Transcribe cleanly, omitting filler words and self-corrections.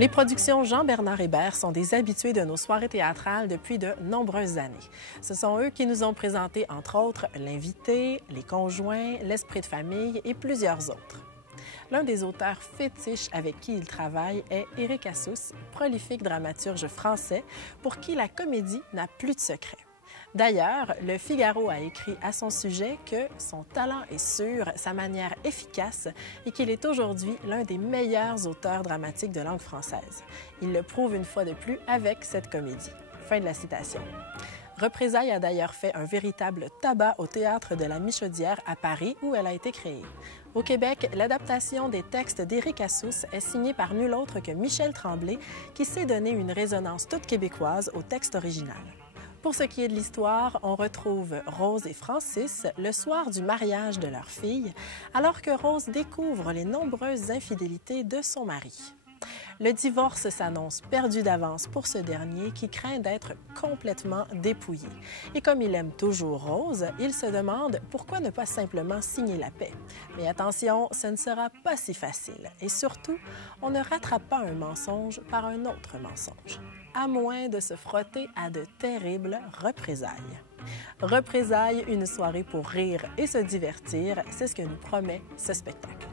Les productions Jean-Bernard Hébert sont des habitués de nos soirées théâtrales depuis de nombreuses années. Ce sont eux qui nous ont présenté, entre autres, L'Invité, Les Conjoints, L'Esprit de famille et plusieurs autres. L'un des auteurs fétiches avec qui il travaille est Éric Assous, prolifique dramaturge français pour qui la comédie n'a plus de secret. D'ailleurs, Le Figaro a écrit à son sujet que son talent est sûr, sa manière efficace et qu'il est aujourd'hui l'un des meilleurs auteurs dramatiques de langue française. Il le prouve une fois de plus avec cette comédie. Fin de la citation. Représailles a d'ailleurs fait un véritable tabac au Théâtre de la Michaudière à Paris où elle a été créée. Au Québec, l'adaptation des textes d'Éric Assous est signée par nul autre que Michel Tremblay qui s'est donné une résonance toute québécoise au texte original. Pour ce qui est de l'histoire, on retrouve Rose et Francis le soir du mariage de leur fille, alors que Rose découvre les nombreuses infidélités de son mari. Le divorce s'annonce perdu d'avance pour ce dernier qui craint d'être complètement dépouillé. Et comme il aime toujours Rose, il se demande pourquoi ne pas simplement signer la paix. Mais attention, ce ne sera pas si facile. Et surtout, on ne rattrape pas un mensonge par un autre mensonge, à moins de se frotter à de terribles représailles. Représailles, une soirée pour rire et se divertir, c'est ce que nous promet ce spectacle.